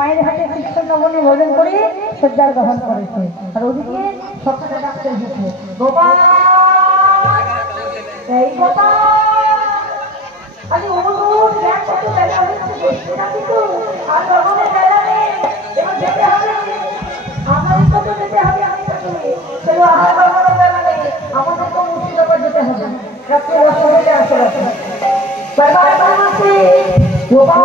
মায়ের হাতে কৃষ্ণ নবনী ভোজন করে সজ্জার গ্রহণ করেছে। আর ওদিকে সকালে ডাকতে এসেছে, গোপাল এই গোপাল, আরে ওর দেখ কত বেলা হচ্ছে, বসতে না কিন্তু আর ভগবানের বেলা নেই, এবার যেতে হবে, আমারই কত যেতে হবে, আমি তো চলো আর ভগবানের বেলা নেই, আমাদের তো মুর্শিদাবাদ যেতে হবে, রাত্রে অসুবিধা আসে রাখে বারবার বারমাসে গোপাল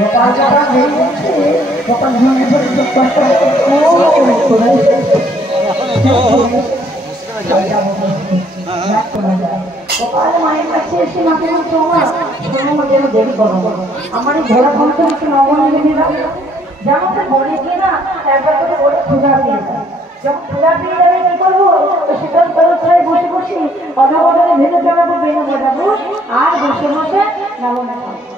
গোপাল যারা হয়ে যাচ্ছে, গোপাল মনে করে গোপাল মায়ের কাছে এসে মাকে তোমার যেন দেরি করো, আমার এই ঘোড়া কমতে হচ্ছে নবনীরা যেমন তো ঘরে গিয়ে না একবার করে ঘরে ক্ষুধা পেয়ে যায়, যখন ক্ষুধা পেয়ে যাবে কি করবো, তো শীতল তরফায় বসে বসে অনবরণে ভেঙে চালাবো, বেড়ে বোঝাবো আর বসে বসে নবনা খাবো।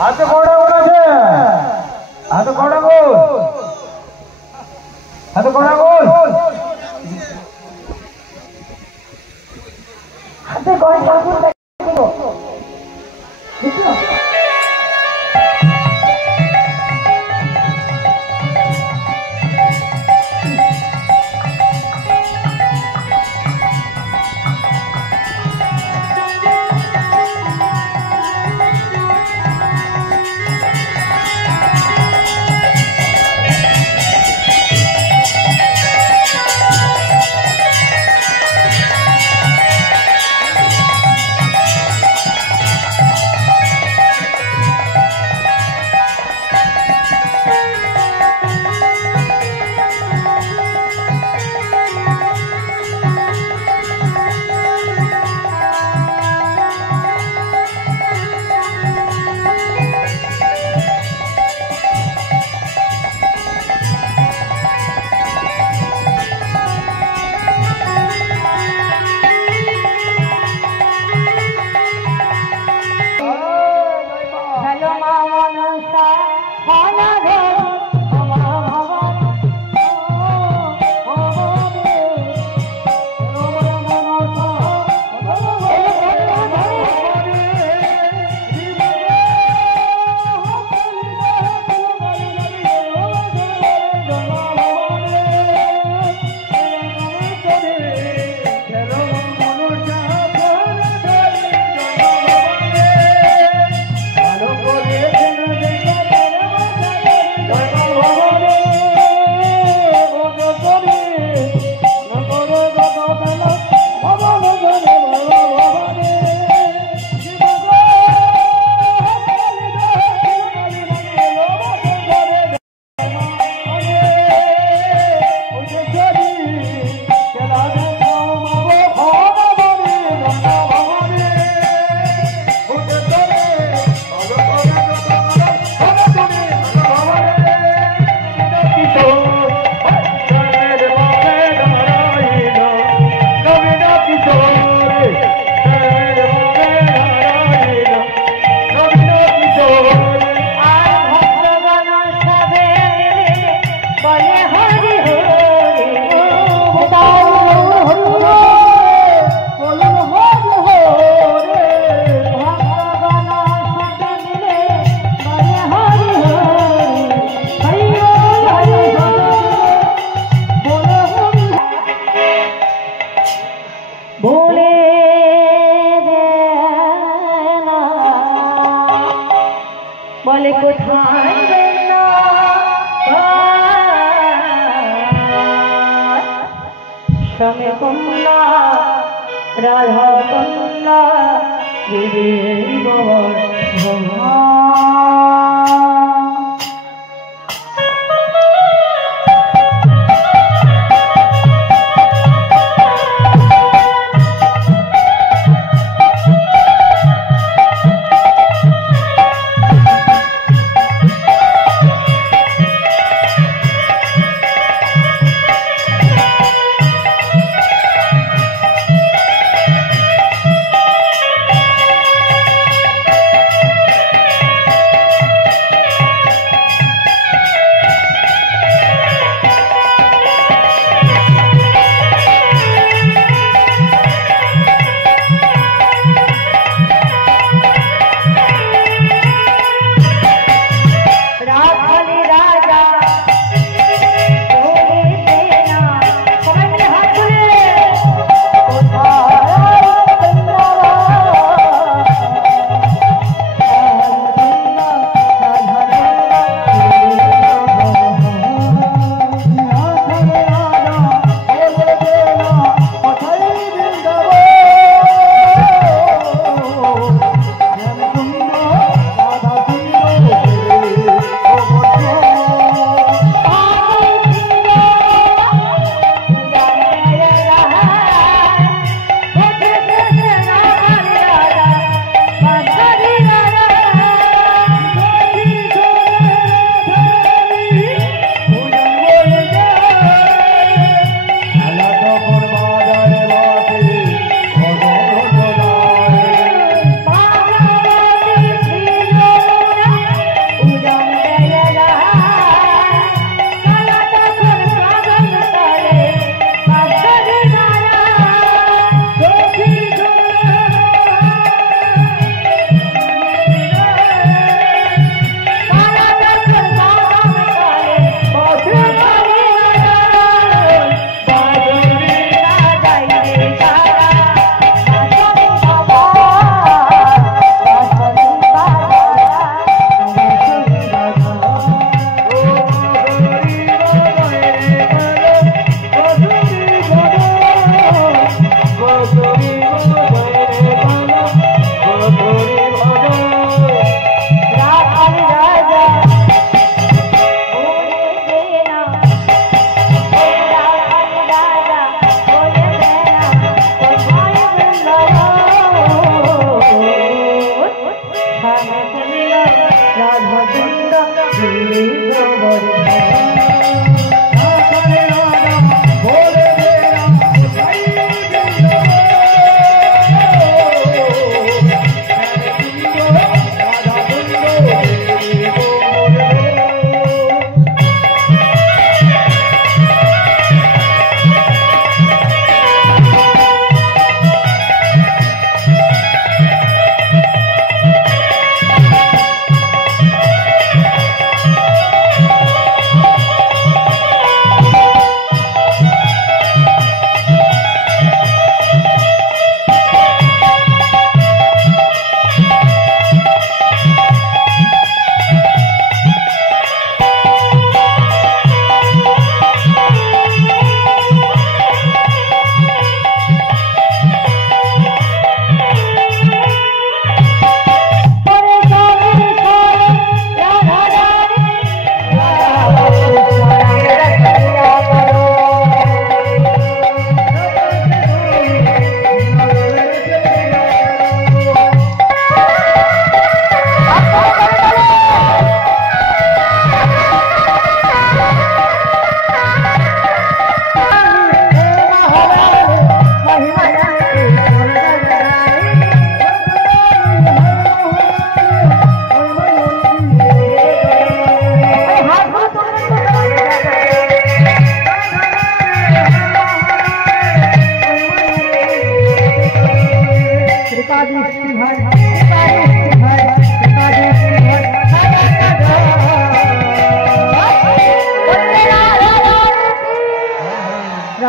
হাতে কড়া আছে, হাতে কড়া গোল, হাতে কড়া গোল, হাতে কড়া ঠাকুর श्यामे कमला राधा कमला देवी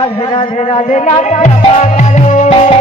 राधे राधे राधे राधे